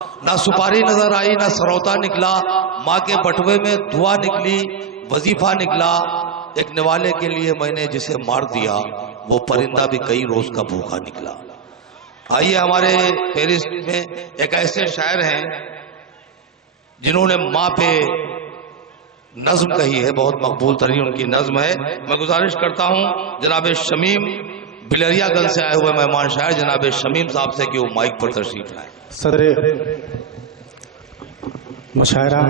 ना सुपारी नजर आई ना सरौता निकला, माँ के बटुए में दुआ निकली, वजीफा निकला। एक निवाले के लिए मैंने जिसे मार दिया, वो परिंदा भी कई रोज का भूखा निकला। आइए, हमारे पेरिस में एक ऐसे शायर हैं जिन्होंने माँ पे नज्म कही है, बहुत मकबूल तरीन उनकी नज्म है। मैं गुजारिश करता हूँ जनाब शमीम बिलरियागंज से आए हुए मेहमान शायर जनाब शमीम साहब से कि वो माइक पर तशरीफ लाए। सदरे मुशायरा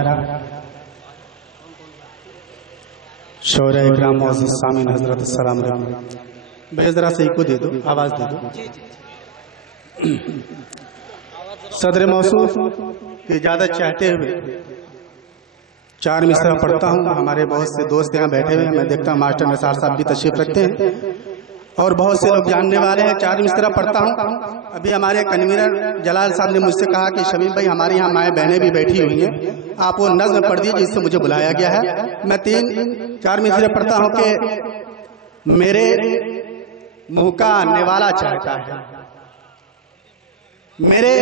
शौर्य इकराम मोअज़्ज़िज़ सामीन हजरत सलाम भैया जरा से को दे दो, आवाज दे दो। सदर मौसूफ की इजाजत चाहते हुए चार मिसरा पढ़ता हूँ। हमारे बहुत से दोस्त यहाँ बैठे हुए हैं, मैं देखता हूँ मास्टर निसार साहब भी तशरीफ रखते हैं और बहुत से लोग जानने वाले हैं। चार मिसरा पढ़ता हूँ। अभी हमारे कन्वीनर जलाल साहब ने मुझसे कहा कि शमीम भाई हमारे यहाँ माएँ बहनें भी बैठी हुई हैं, आप वो नज्म पढ़ दीजिए जिससे मुझे बुलाया गया है। मैं चार मिसरे पढ़ता हूँ कि मेरे मुँह का निवाला चाहता है, मेरे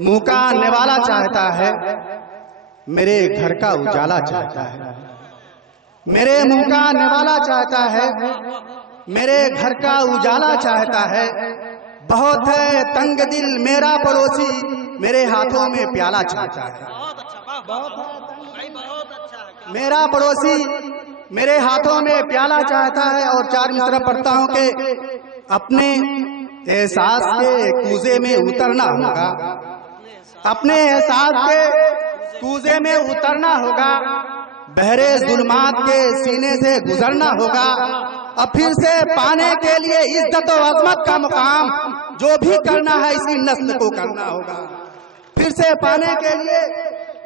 मुँह का निवाला चाहता है, मेरे घर का उजाला चाहता है, मेरे मुँह का निवाला चाहता है, मेरे घर का उजाला चाहता है। बहुत है तंग दिल मेरा पड़ोसी, मेरे हाथों में प्याला चाहता है। मेरा पड़ोसी मेरे हाथों में प्याला चाहता है। और चार मिसरा पढ़ता हूँ कि अपने एहसास के कूजे में उतरना होगा, अपने एहसास के कूजे में उतरना होगा, बहरे जुल्मात के सीने से गुजरना होगा। अब फिर से पाने के लिए इज्जत और अजमत का मुकाम जो भी करना है इसी नस्ल को करना होगा। फिर से पाने के लिए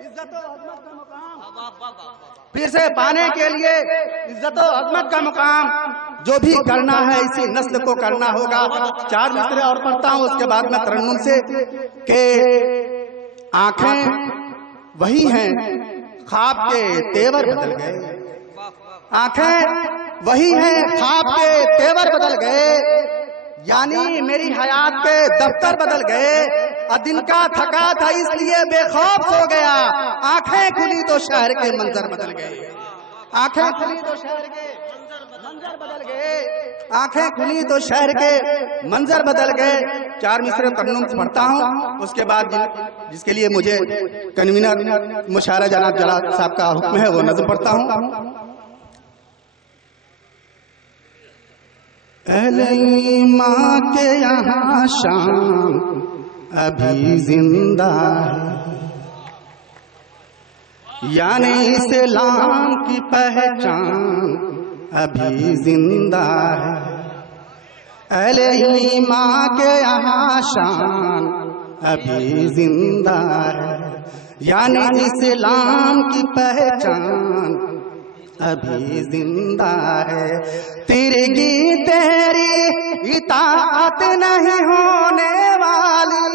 इज्जत और अजमत का मुकाम, फिर से पाने के लिए इज्जत और अजमत का मुकाम जो भी करना है इसी नस्ल को करना होगा। चार मिसरे और पढ़ता हूँ, उसके बाद मैं तरन्नुम से के आंखें वही हैं, ख्वाब के तेवर बदल गए। आंखें वही हैं, ख्वाब के तेवर बदल गए, यानी मेरी हयात के दफ्तर बदल गए। दिन का थका था इसलिए बेखौफ सो गया, आंखें खुली तो शहर के मंजर बदल गए। आंखें खुली तो शहर के मंजर बदल गए, आंखें खुली तो शहर के मंजर बदल गए। चार मिसरे तरन्नुम पढ़ता हूँ, उसके बाद जिसके लिए मुझे कन्वीनर मुशायरा जनाब जलाल साहब का हुक्म है वो नज़्म पढ़ता हूँ। अहले माँ के यहाँ शाम अभी जिंदा है, यानी इस्लाम की पहचान अभी जिंदा है। अहले माँ के यहाँ शान अभी जिंदा है, यानी इस्लाम की पहचान अभी जिंदा है। तिरगी तेरी इताअत नहीं होने वाली,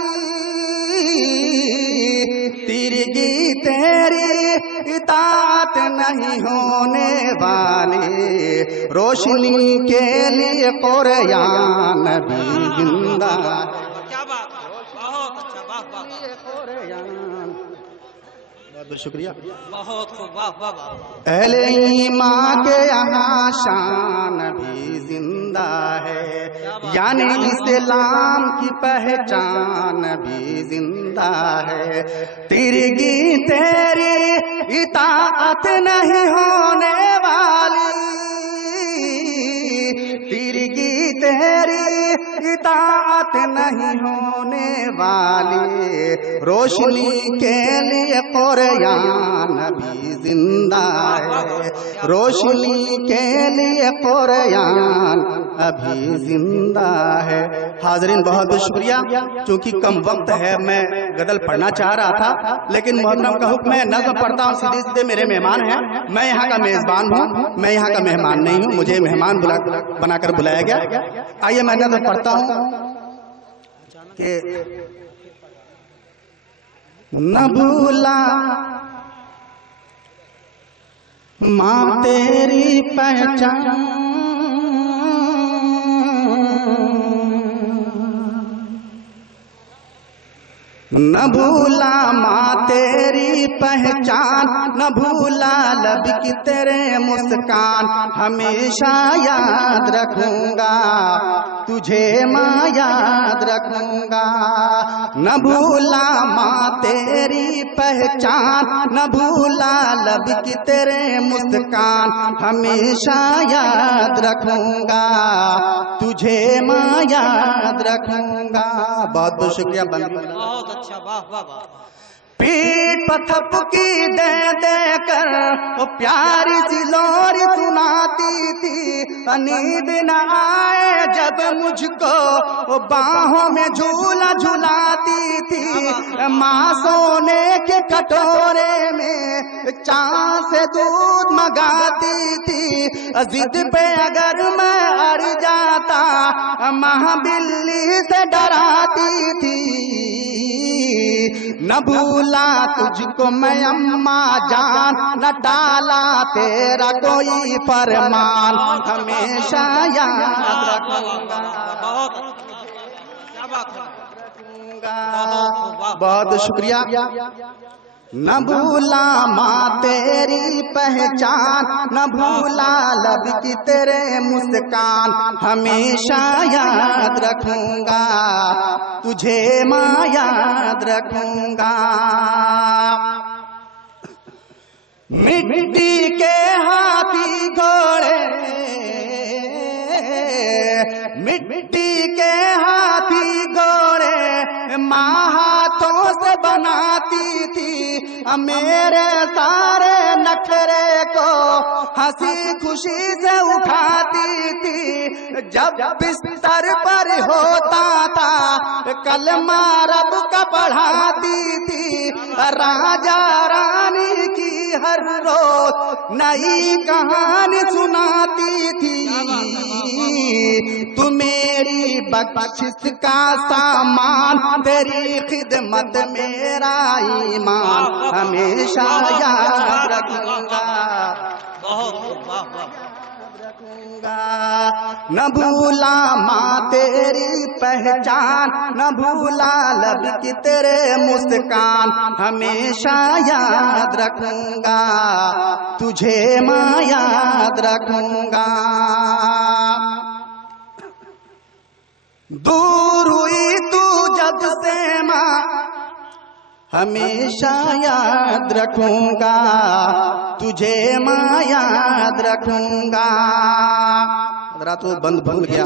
तिरगी तेरी इताअत नहीं होने वाली, रोशनी के लिए कुरान अभी जिंदा। क्या बात, बहुत अच्छा, बहुत शुक्रिया, बहुत खूब, वाह वाह वाह। अहले माँ के यहाँ शान भी जिंदा है, यानी इस्लाम की पहचान भी जिंदा है। तिरगी तेरी इताअत नहीं होने वाली, तिरगी तेरी इताअत नहीं होने वाली, रोशनी के लिए कुरान भी जिंदा है, रोशनी के लिए कुरान अभी जिंदा है। हाजरीन बहुत बहुत शुक्रिया। चूंकि कम वक्त है मैं गजल पढ़ना चाह रहा था, लेकिन मोहतरम का हुक्म है नज़्म पढ़ता हूँ। सीधे सीधे मेरे मेहमान हैं, मैं यहाँ का मेजबान हूँ, मैं यहाँ का मेहमान नहीं हूँ, मुझे मेहमान बनाकर बुलाया गया। आइए मैं नज़्म पढ़ता हूँ कि न भूला माँ तेरी पहचान, न भूला माँ तेरी पहचान, न भूला लब की तेरे मुस्कान, हमेशा याद रखूंगा तुझे माँ याद रखूंगा। न भूला माँ तेरी पहचान, न भूला लब की तेरे मुस्कान, हमेशा याद रखूंगा तुझे माँ याद रखूंगा। बहुत बहुत शुक्रिया बंधु। बहुत अच्छा, वाह वाह वाह। पीठ पर थपकी दे दे कर वो प्यारी सी लोरी सुनाती थी, नींद न आए जब मुझको वो बाहों में झूला झुलाती थी। माँ सोने के कटोरे में चाय से दूध मंगाती थी, जिद पे अगर मैं अड़ जाता माँ बिल्ली से डराती थी। न भूला तुझको मैं अम्मा जान, न टाला तेरा कोई फरमान, हमेशा याद रखूंगा। क्या बात है। बहुत शुक्रिया। न भूला माँ तेरी पहचान, न भूला लब की तेरे मुस्कान, हमेशा याद रखूंगा तुझे माँ याद रखूंगा। मिट्टी के हाथी घोड़े, मिट्टी के हाथी घोड़े माँ हाथों से बनाती थी, मेरे सारे नखरे को हंसी खुशी से उठाती थी। जब बिस्तर पर होता था कलमा रब का पढ़ाती थी, राजा रानी की हर रोज नई कहानी सुनाती थी। तू मेरी बख्शिश का सामान, तेरी खिदमत मेरा ईमान, हमेशा याद रखूंगा। न भूला माँ तेरी पहचान, न भूला लब की तेरे मुस्कान, हमेशा याद रखूंगा तुझे माँ याद रखूंगा। दूर हुई तू जब से माँ, हमेशा याद रखूंगा तुझे माँ याद रखूंगा। रात वो बंद भूल गया।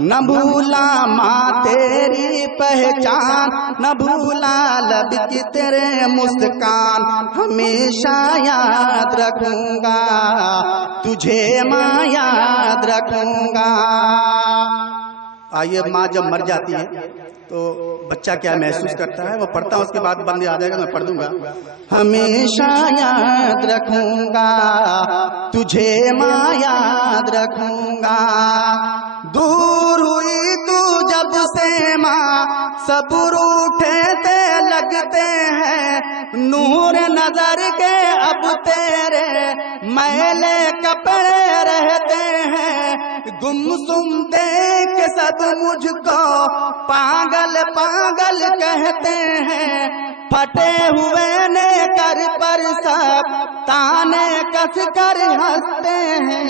न भूला माँ तेरी पहचान, न भूला लब की तेरे मुस्कान, हमेशा याद रखूंगा तुझे माँ याद रखूंगा। आइए, माँ जब मर जाती है तो बच्चा क्या महसूस करता है वो पढ़ता हूँ, उसके बाद बंद आ जाएगा, मैं पढ़ दूंगा। हमेशा याद रखूंगा तुझे माँ याद रखूंगा। दूर हुई तू जब से माँ, सब रूठे थे लगते हैं, नूर नजर के अब तेरे मैले कपड़े रहते हैं। गुमसुम देख सब मुझको पागल पागल कहते हैं, फटे हुए ने कर पर सब ताने कस कर हंसते हैं।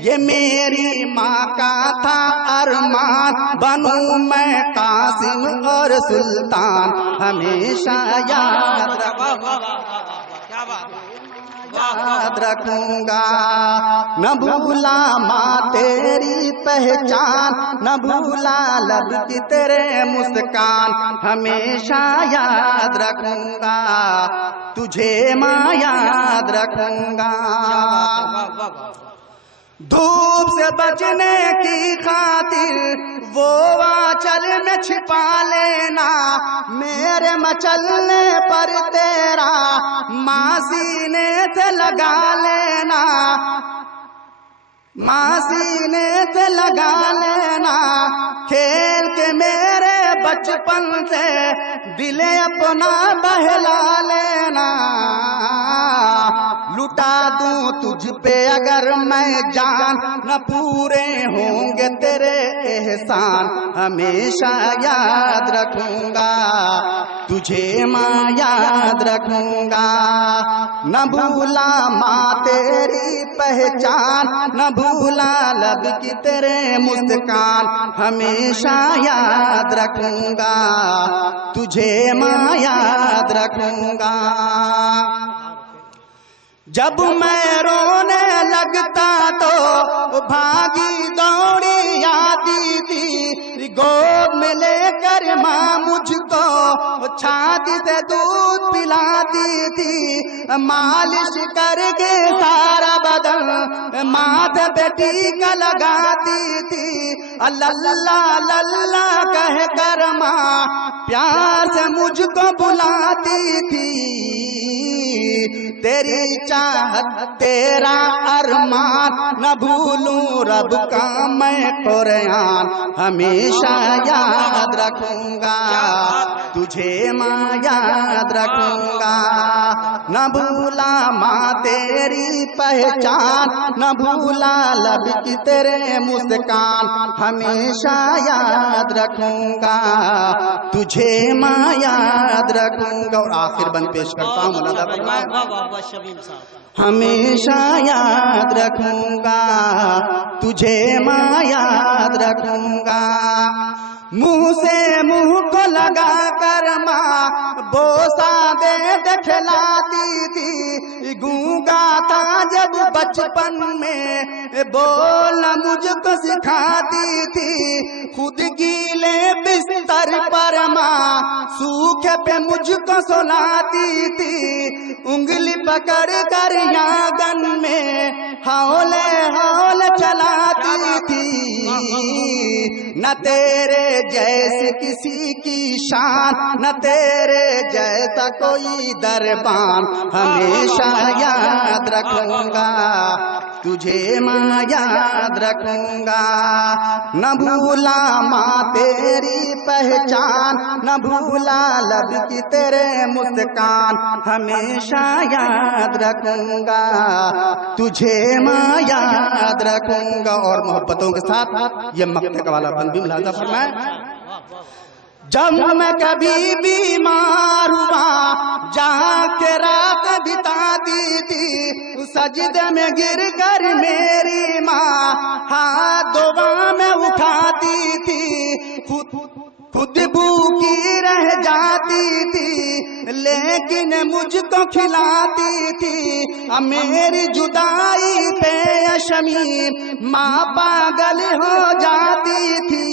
ये मेरी माँ का था अरमान, बनूं मैं कासिम और सुल्तान, हमेशा याद याद रखूंगा। न भूला माँ तेरी पहचान, न भूला लब की तेरे मुस्कान, हमेशा याद रखूंगा तुझे माँ याद रखूंगा। धूप से बचने की खातिर वो आंचल में छिपा लेना, मेरे मचलने पर तेरा माँ सीने से लगा लेना, माँ सीने से लगा लेना। खेल के मेरे बचपन से दिल अपना बहला लेना, लुटा दूं तुझ पे अगर मैं जान, न पूरे होंगे तेरे एहसान। हमेशा याद रखूंगा तुझे माँ, याद रखूंगा। न भूला माँ तेरी पहचान, न भूला लब की तेरे मुस्कान। हमेशा याद रखूंगा तुझे माँ, याद रखूंगा। जब मैं रोने लगता तो भागी दौड़ी आती थी, गोद में लेकर माँ मुझको छाती से दूध पिलाती थी। मालिश करके सारा बदन माथे पे टीका लगाती थी। लल्ला लल्ला कह कर माँ प्यार से मुझको बुलाती थी। तेरी चाहत तेरा अरमान, न भूलूं रब का मैं कुरान। हमेशा याद रखूंगा तुझे माँ, याद रखूंगा। न भूला माँ तेरी पहचान, न भूला लब की तेरे मुस्कान। हमेशा याद रखूंगा तुझे माँ, याद रखूंगा। और आखिर बंद पेश करता हूँ मौलाना हमेशा याद रखूंगा तुझे माँ, याद रखूंगा। मुंह से मुंह को लगा कर माँ बोसा दे खिलाती थी। गूंगा था जब बचपन में बोलना मुझको सिखाती थी। खुद गीले बिस्तर पर माँ सूखे पे मुझको सुलाती थी। उंगली पकड़ कर आंगन में हौले हौले चलाती थी। न तेरे जैसे किसी की शान, न तेरे जैसा कोई दरबान। हमेशा याद रखूंगा तुझे माँ, याद रखूंगा। न भूला माँ तेरी पहचान, न भूला लब की तेरे मुस्कान। हमेशा याद रखूंगा तुझे माँ, याद रखूंगा। और मोहब्बतों के साथ ये मक्ते का वाला बंद भी मुलाजा फरमाए। जब मैं कभी बीमार हुआ जहाँ के रात बिताती थी, सजदे में गिर कर मेरी माँ हाथ दुआ में उठाती थी। खुद भूखी रह जाती थी लेकिन मुझको खिलाती थी। अब मेरी जुदाई पे शमी माँ पागल हो जाती थी।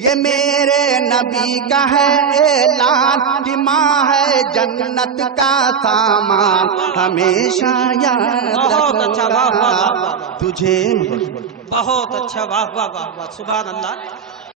ये मेरे नबी का है ऐलान कि माँ है जन्नत का सामान। हमेशा याद रखूंगा तुझे। बहुत अच्छा, वाह वाह वाह वाह, सुभान अल्लाह।